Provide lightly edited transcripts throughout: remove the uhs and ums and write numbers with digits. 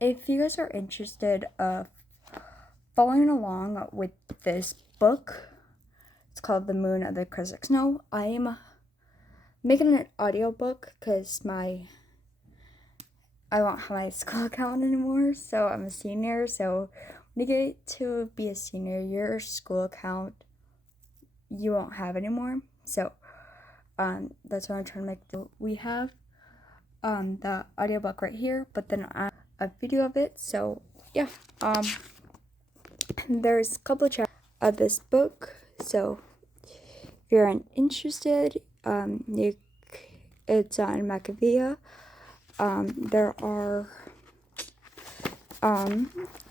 if you guys are interested of following along with this book, it's called The Moon of the Crusted Snow. I'm making an audiobook because I won't have my school account anymore, so I'm a senior, so when you get to be a senior, your school account you won't have anymore. So that's what I'm trying to make. We have the audiobook right here, but then a video of it. So yeah, there's a couple of chapters of this book. So if you're interested, it's on Macavia. There are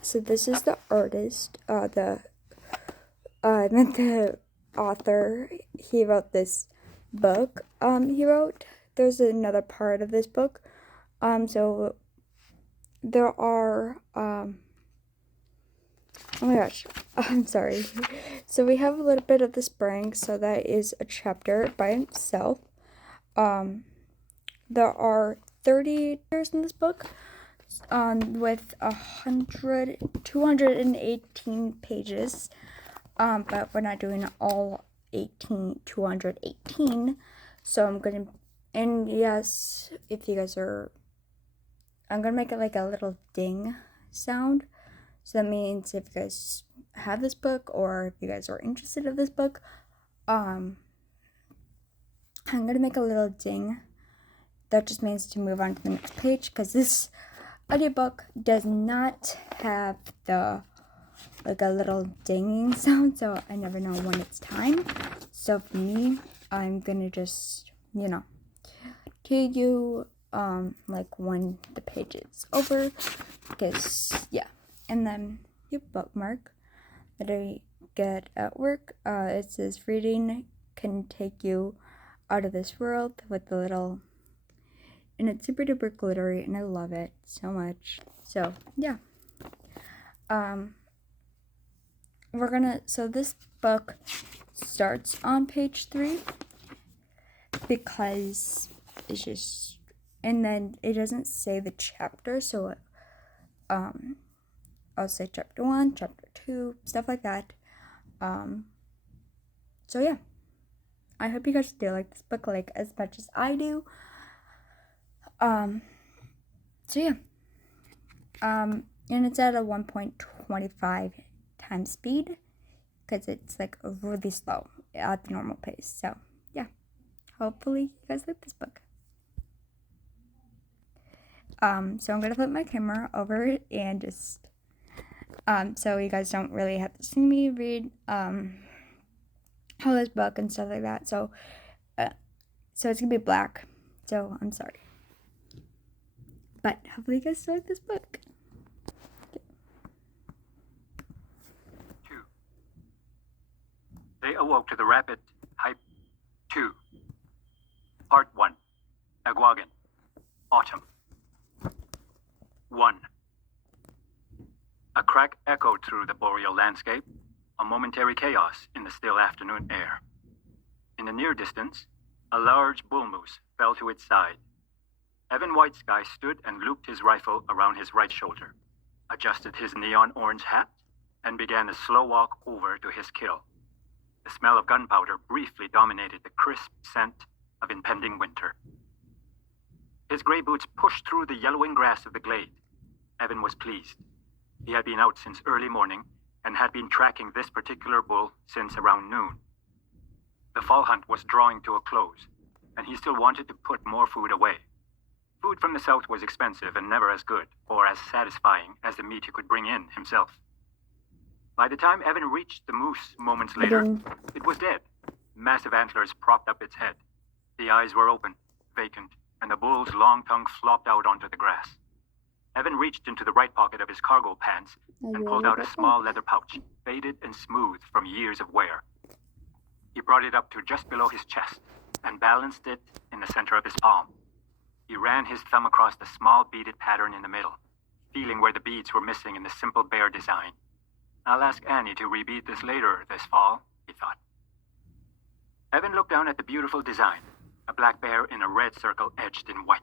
so this is the artist, the author. He wrote this book. There's another part of this book. So there are oh my gosh, I'm sorry. So we have a little bit of the spring, so that is a chapter by itself. There are 30 chapters in this book, with 218 pages. But we're not doing all 218. So I'm gonna, and yes, if you guys are, I'm gonna make it like a little ding sound. So that means if you guys have this book or if you guys are interested in this book, I'm gonna make a little ding. That just means to move on to the next page, because this audiobook does not have the like a little dinging sound, so I never know when it's time. So for me, I'm gonna just, tell you like when the page is over, because yeah. And then your bookmark that I get at work, it says reading can take you out of this world, with the little, and it's super duper glittery, and I love it so much. So yeah, so this book starts on page 3, because it's just, and then it doesn't say the chapter, so I'll say chapter 1, chapter 2, stuff like that. So yeah, I hope you guys do like this book like as much as I do. So yeah, and it's at a 1.25 times speed, because it's like really slow at the normal pace. So yeah, hopefully you guys like this book. So I'm gonna flip my camera over and just so you guys don't really have to see me read this book and stuff like that. So it's gonna be black, so I'm sorry, but hopefully you guys like this book. They awoke to the rapid hype 2. Part 1. Agwagan. Autumn. 1. A crack echoed through the boreal landscape, a momentary chaos in the still afternoon air. In the near distance, a large bull moose fell to its side. Evan Whitesky stood and looped his rifle around his right shoulder, adjusted his neon orange hat, and began a slow walk over to his kill. The smell of gunpowder briefly dominated the crisp scent of impending winter. His gray boots pushed through the yellowing grass of the glade. Evan was pleased. He had been out since early morning and had been tracking this particular bull since around noon. The fall hunt was drawing to a close, and he still wanted to put more food away. Food from the south was expensive and never as good or as satisfying as the meat he could bring in himself. By the time Evan reached the moose moments later, it was dead. Massive antlers propped up its head. The eyes were open, vacant, and the bull's long tongue flopped out onto the grass. Evan reached into the right pocket of his cargo pants and pulled out a small leather pouch, faded and smooth from years of wear. He brought it up to just below his chest and balanced it in the center of his palm. He ran his thumb across the small beaded pattern in the middle, feeling where the beads were missing in the simple bear design. I'll ask Annie to rebead this later this fall, he thought. Evan looked down at the beautiful design, a black bear in a red circle edged in white.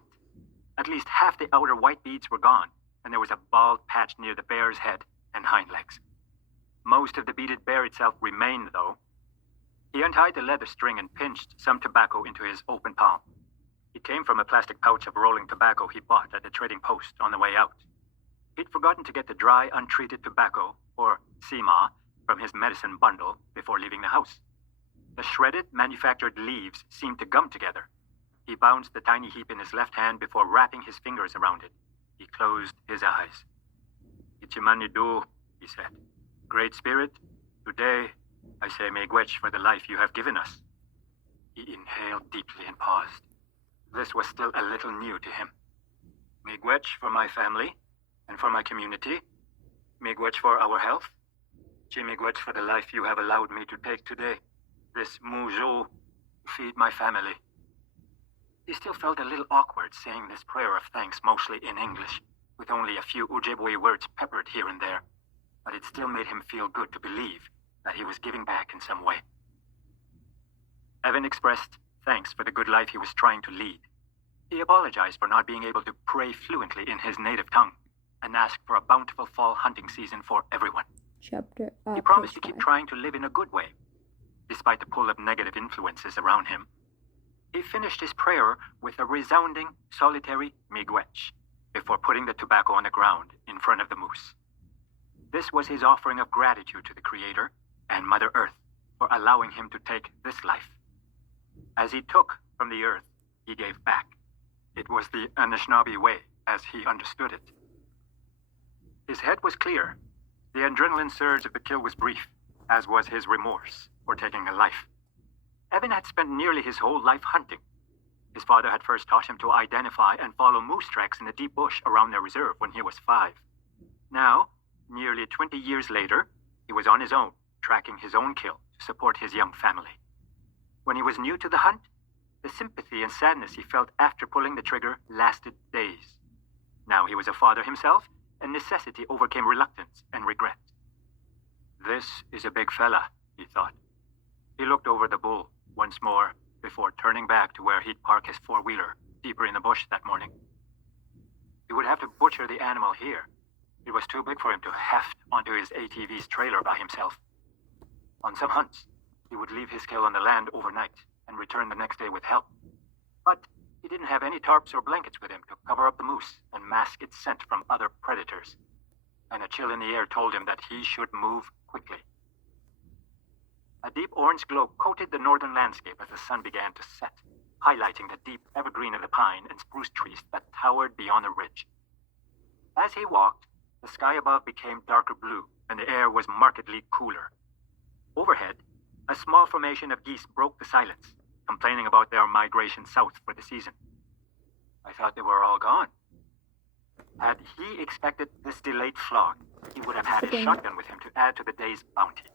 At least half the outer white beads were gone, and there was a bald patch near the bear's head and hind legs. Most of the beaded bear itself remained, though. He untied the leather string and pinched some tobacco into his open palm. It came from a plastic pouch of rolling tobacco he bought at the trading post on the way out. He'd forgotten to get the dry, untreated tobacco, or sima, from his medicine bundle before leaving the house. The shredded, manufactured leaves seemed to gum together. He bounced the tiny heap in his left hand before wrapping his fingers around it. He closed his eyes. "Ichimanidu," he said. "Great Spirit, today I say miigwech for the life you have given us." He inhaled deeply and paused. This was still a little new to him. "Miigwech for my family and for my community. Miigwech for our health. Miigwech for the life you have allowed me to take today. This mujo to feed my family." He still felt a little awkward saying this prayer of thanks mostly in English, with only a few Ojibwe words peppered here and there, but it still made him feel good to believe that he was giving back in some way. Evan expressed thanks for the good life he was trying to lead. He apologized for not being able to pray fluently in his native tongue, and asked for a bountiful fall hunting season for everyone. He promised to keep trying to live in a good way, despite the pull of negative influences around him. He finished his prayer with a resounding, solitary miigwech before putting the tobacco on the ground in front of the moose. This was his offering of gratitude to the Creator and Mother Earth for allowing him to take this life. As he took from the earth, he gave back. It was the Anishinaabe way, as he understood it. His head was clear. The adrenaline surge of the kill was brief, as was his remorse for taking a life. Evan had spent nearly his whole life hunting. His father had first taught him to identify and follow moose tracks in the deep bush around their reserve when he was 5. Now, nearly 20 years later, he was on his own, tracking his own kill to support his young family. When he was new to the hunt, the sympathy and sadness he felt after pulling the trigger lasted days. Now he was a father himself, and necessity overcame reluctance and regret. "This is a big fella," he thought. He looked over the bull once more before turning back to where he'd parked his four-wheeler deeper in the bush that morning. He would have to butcher the animal here. It was too big for him to heft onto his ATV's trailer by himself. On some hunts, he would leave his kill on the land overnight and return the next day with help. But he didn't have any tarps or blankets with him to cover up the moose and mask its scent from other predators. And a chill in the air told him that he should move quickly. A deep orange glow coated the northern landscape as the sun began to set, highlighting the deep evergreen of the pine and spruce trees that towered beyond the ridge. As he walked, the sky above became darker blue and the air was markedly cooler. Overhead, a small formation of geese broke the silence, complaining about their migration south for the season. "I thought they were all gone." Had he expected this delayed flock, he would have had his shotgun with him to add to the day's bounty.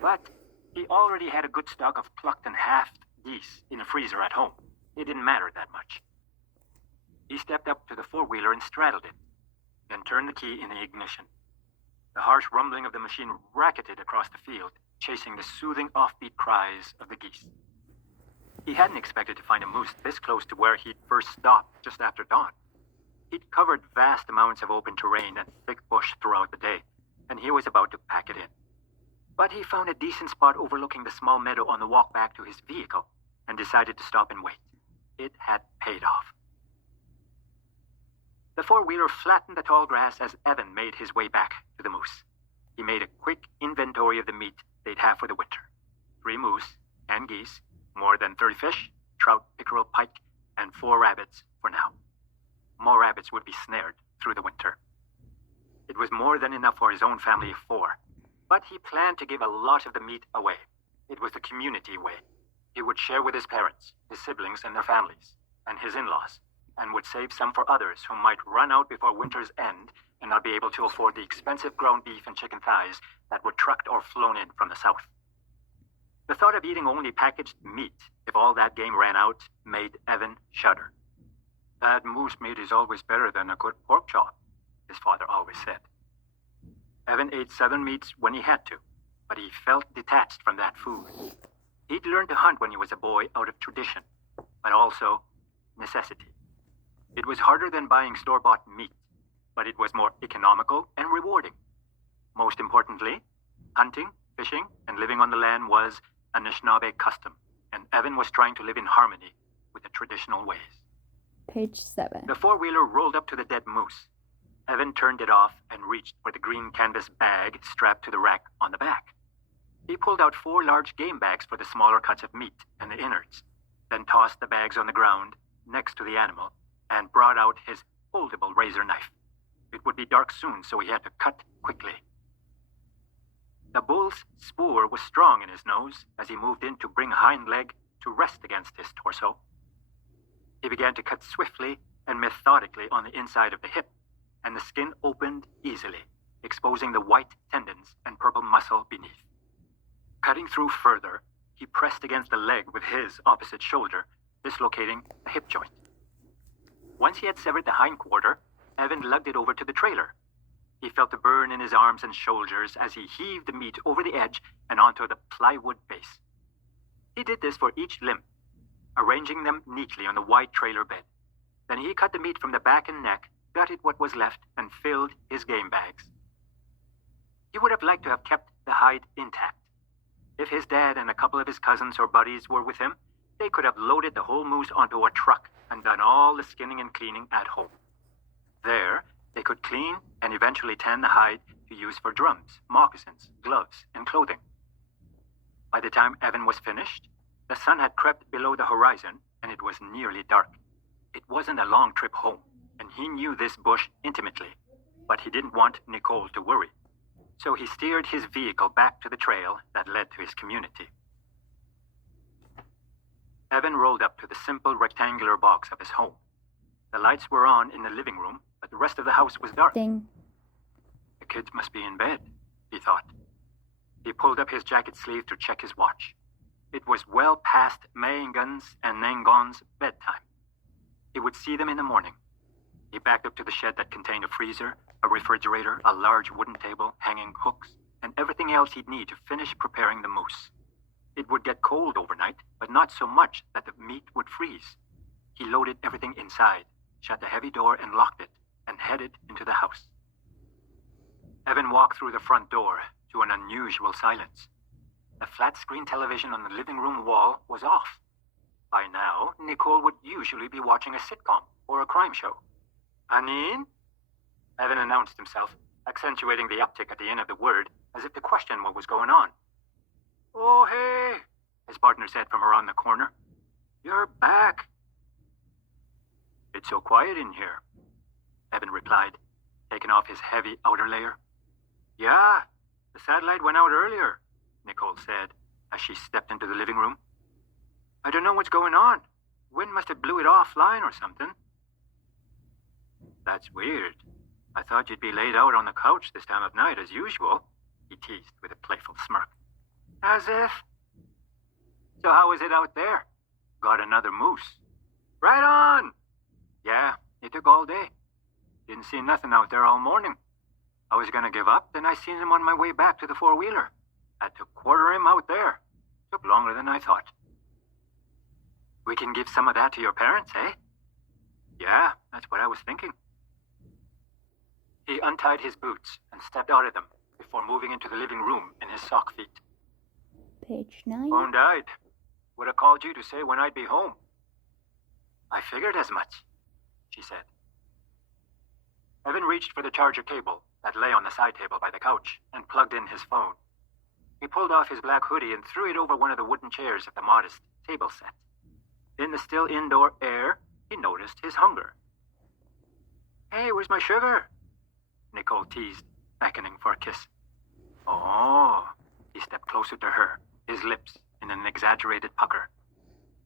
But he already had a good stock of plucked and halved geese in a freezer at home. It didn't matter that much. He stepped up to the four-wheeler and straddled it, then turned the key in the ignition. The harsh rumbling of the machine racketed across the field, chasing the soothing offbeat cries of the geese. He hadn't expected to find a moose this close to where he'd first stopped just after dawn. He'd covered vast amounts of open terrain and thick bush throughout the day, and he was about to pack it in. But he found a decent spot overlooking the small meadow on the walk back to his vehicle and decided to stop and wait. It had paid off. The four-wheeler flattened the tall grass as Evan made his way back to the moose. He made a quick inventory of the meat they'd have for the winter. 3 moose and geese, more than 30 fish, trout, pickerel, pike, and 4 rabbits for now. More rabbits would be snared through the winter. It was more than enough for his own family of 4. But he planned to give a lot of the meat away. It was the community way. He would share with his parents, his siblings and their families, and his in-laws, and would save some for others who might run out before winter's end and not be able to afford the expensive ground beef and chicken thighs that were trucked or flown in from the south. The thought of eating only packaged meat, if all that game ran out, made Evan shudder. "That moose meat is always better than a good pork chop," his father always said. Evan ate southern meats when he had to, but he felt detached from that food. He'd learned to hunt when he was a boy out of tradition, but also necessity. It was harder than buying store-bought meat, but it was more economical and rewarding. Most importantly, hunting, fishing, and living on the land was an Anishinaabe custom, and Evan was trying to live in harmony with the traditional ways. Page 7. The four-wheeler rolled up to the dead moose. Evan turned it off and reached for the green canvas bag strapped to the rack on the back. He pulled out 4 large game bags for the smaller cuts of meat and the innards, then tossed the bags on the ground next to the animal and brought out his foldable razor knife. It would be dark soon, so he had to cut quickly. The bull's spoor was strong in his nose as he moved in to bring a hind leg to rest against his torso. He began to cut swiftly and methodically on the inside of the hip, and the skin opened easily, exposing the white tendons and purple muscle beneath. Cutting through further, he pressed against the leg with his opposite shoulder, dislocating the hip joint. Once he had severed the hind quarter, Evan lugged it over to the trailer. He felt the burn in his arms and shoulders as he heaved the meat over the edge and onto the plywood base. He did this for each limb, arranging them neatly on the wide trailer bed. Then he cut the meat from the back and neck, gutted what was left, and filled his game bags. He would have liked to have kept the hide intact. If his dad and a couple of his cousins or buddies were with him, they could have loaded the whole moose onto a truck and done all the skinning and cleaning at home. There, they could clean and eventually tan the hide to use for drums, moccasins, gloves, and clothing. By the time Evan was finished, the sun had crept below the horizon and it was nearly dark. It wasn't a long trip home, and he knew this bush intimately, but he didn't want Nicole to worry. So he steered his vehicle back to the trail that led to his community. Evan rolled up to the simple rectangular box of his home. The lights were on in the living room, but the rest of the house was dark. Ding. The kids must be in bed, he thought. He pulled up his jacket sleeve to check his watch. It was well past Mayengan's and Nangon's bedtime. He would see them in the morning. He backed up to the shed that contained a freezer, a refrigerator, a large wooden table, hanging hooks, and everything else he'd need to finish preparing the moose. It would get cold overnight, but not so much that the meat would freeze. He loaded everything inside, shut the heavy door and locked it, and headed into the house. Evan walked through the front door to an unusual silence. The flat-screen television on the living room wall was off. By now, Nicole would usually be watching a sitcom or a crime show. Anin? Evan announced himself, accentuating the uptick at the end of the word, as if to question what was going on. Oh, hey, his partner said from around the corner. You're back. It's so quiet in here, Evan replied, taking off his heavy outer layer. Yeah, the satellite went out earlier, Nicole said, as she stepped into the living room. I don't know what's going on. Wind must have blew it offline or something. That's weird. I thought you'd be laid out on the couch this time of night as usual, he teased with a playful smirk. As if. So how is it out there? Got another moose. Right on! Yeah, it took all day. Didn't see nothing out there all morning. I was gonna give up, then I seen him on my way back to the four-wheeler. Had to quarter him out there. Took longer than I thought. We can give some of that to your parents, eh? Yeah, that's what I was thinking. He untied his boots and stepped out of them before moving into the living room in his sock feet. Page 9. Phone died. Would have called you to say when I'd be home. I figured as much, she said. Evan reached for the charger cable that lay on the side table by the couch and plugged in his phone. He pulled off his black hoodie and threw it over one of the wooden chairs of the modest table set. In the still indoor air, he noticed his hunger. Hey, where's my sugar? Nicole teased, beckoning for a kiss. Oh, he stepped closer to her, his lips in an exaggerated pucker.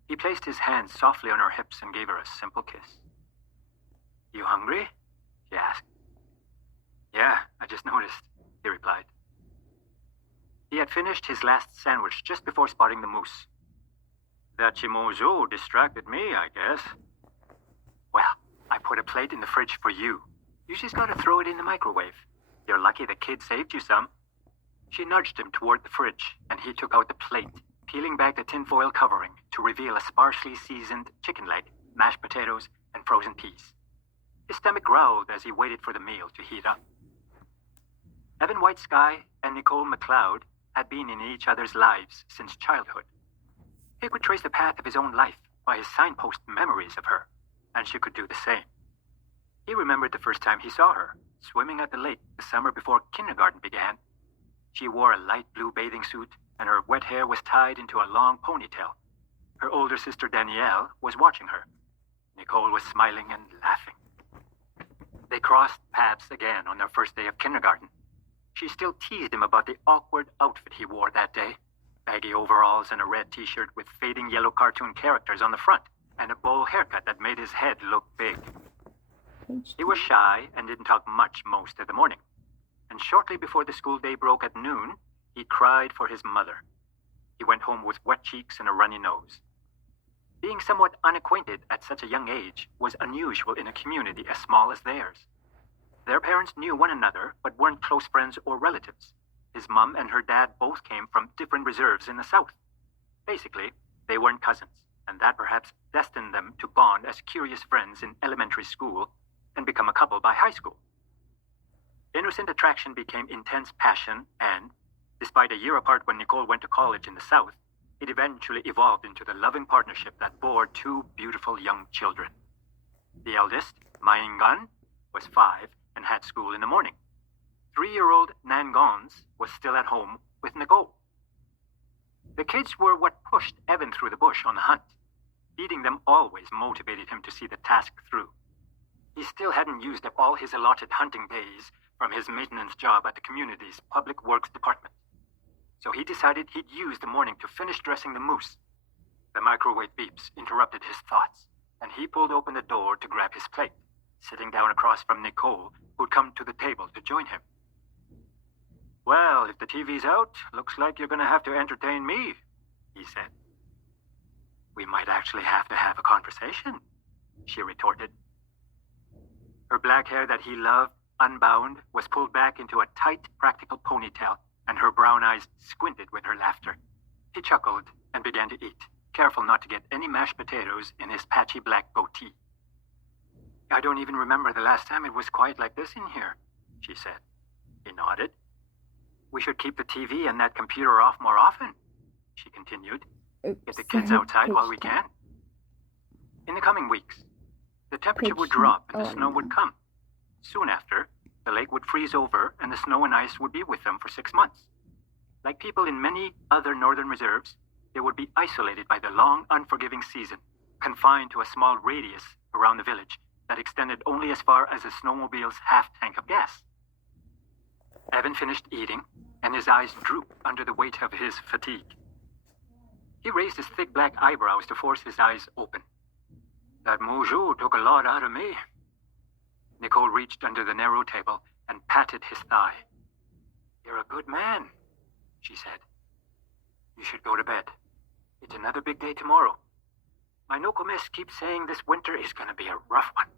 He placed his hands softly on her hips and gave her a simple kiss. You hungry? She asked. Yeah, I just noticed, he replied. He had finished his last sandwich just before spotting the moose. That chimozo distracted me, I guess. Well, I put a plate in the fridge for you. You just gotta throw it in the microwave. You're lucky the kid saved you some. She nudged him toward the fridge, and he took out the plate, peeling back the tinfoil covering to reveal a sparsely seasoned chicken leg, mashed potatoes, and frozen peas. His stomach growled as he waited for the meal to heat up. Evan White Sky and Nicole McLeod had been in each other's lives since childhood. He could trace the path of his own life by his signpost memories of her, and she could do the same. He remembered the first time he saw her, swimming at the lake the summer before kindergarten began. She wore a light blue bathing suit, and her wet hair was tied into a long ponytail. Her older sister Danielle was watching her. Nicole was smiling and laughing. They crossed paths again on their first day of kindergarten. She still teased him about the awkward outfit he wore that day. Baggy overalls and a red t-shirt with fading yellow cartoon characters on the front, and a bowl haircut that made his head look big. He was shy and didn't talk much most of the morning. And shortly before the school day broke at noon, he cried for his mother. He went home with wet cheeks and a runny nose. Being somewhat unacquainted at such a young age was unusual in a community as small as theirs. Their parents knew one another, but weren't close friends or relatives. His mom and her dad both came from different reserves in the South. Basically, they weren't cousins, and that perhaps destined them to bond as curious friends in elementary school and become a couple by high school. Innocent attraction became intense passion, and, despite a year apart when Nicole went to college in the South, it eventually evolved into the loving partnership that bore two beautiful young children. The eldest, Maingan, was 5 and had school in the morning. 3-year-old Nangons was still at home with Nicole. The kids were what pushed Evan through the bush on the hunt. Feeding them always motivated him to see the task through. He still hadn't used up all his allotted hunting days from his maintenance job at the community's public works department. So he decided he'd use the morning to finish dressing the moose. The microwave beeps interrupted his thoughts, and he pulled open the door to grab his plate, sitting down across from Nicole, who'd come to the table to join him. "Well, if the TV's out, looks like you're gonna have to entertain me," he said. "We might actually have to have a conversation," she retorted. Her black hair that he loved, unbound, was pulled back into a tight, practical ponytail, and her brown eyes squinted with her laughter. He chuckled and began to eat, careful not to get any mashed potatoes in his patchy black goatee. "I don't even remember the last time it was quiet like this in here," she said. He nodded. "We should keep the TV and that computer off more often," she continued. "Get the kids outside while we can." In the coming weeks, the temperature would drop and the snow would come. Soon after, the lake would freeze over and the snow and ice would be with them for 6 months. Like people in many other northern reserves, they would be isolated by the long, unforgiving season, confined to a small radius around the village that extended only as far as the snowmobile's half-tank of gas. Evan finished eating, and his eyes drooped under the weight of his fatigue. He raised his thick black eyebrows to force his eyes open. "That mojo took a lot out of me." Nicole reached under the narrow table and patted his thigh. "You're a good man," she said. "You should go to bed. It's another big day tomorrow. My Nokomis keeps saying this winter is going to be a rough one."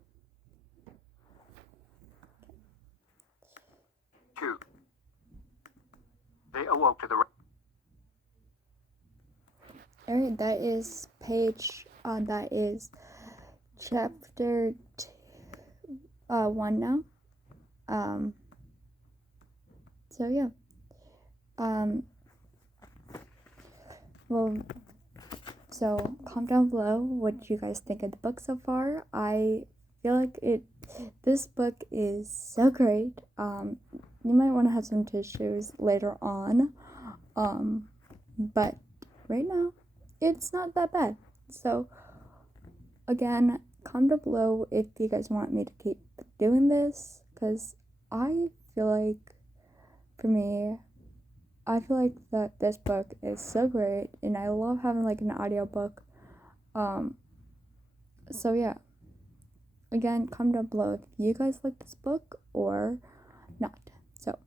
2. They awoke to the... Alright, that is that is chapter 1 now. So yeah. Well, so comment down below what you guys think of the book so far. I feel like this book is so great. You might want to have some tissues later on. But right now, it's not that bad. So again, comment down below if you guys want me to keep doing this, because I feel like, for me, I feel like that this book is so great, and I love having like an audiobook. So yeah, again, comment down below if you guys like this book or not. So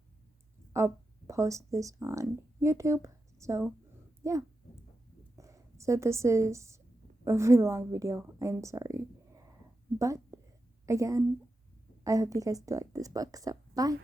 I'll post this on YouTube. So yeah, so this is a really long video, I'm sorry, but again, I hope you guys do like this book. So bye.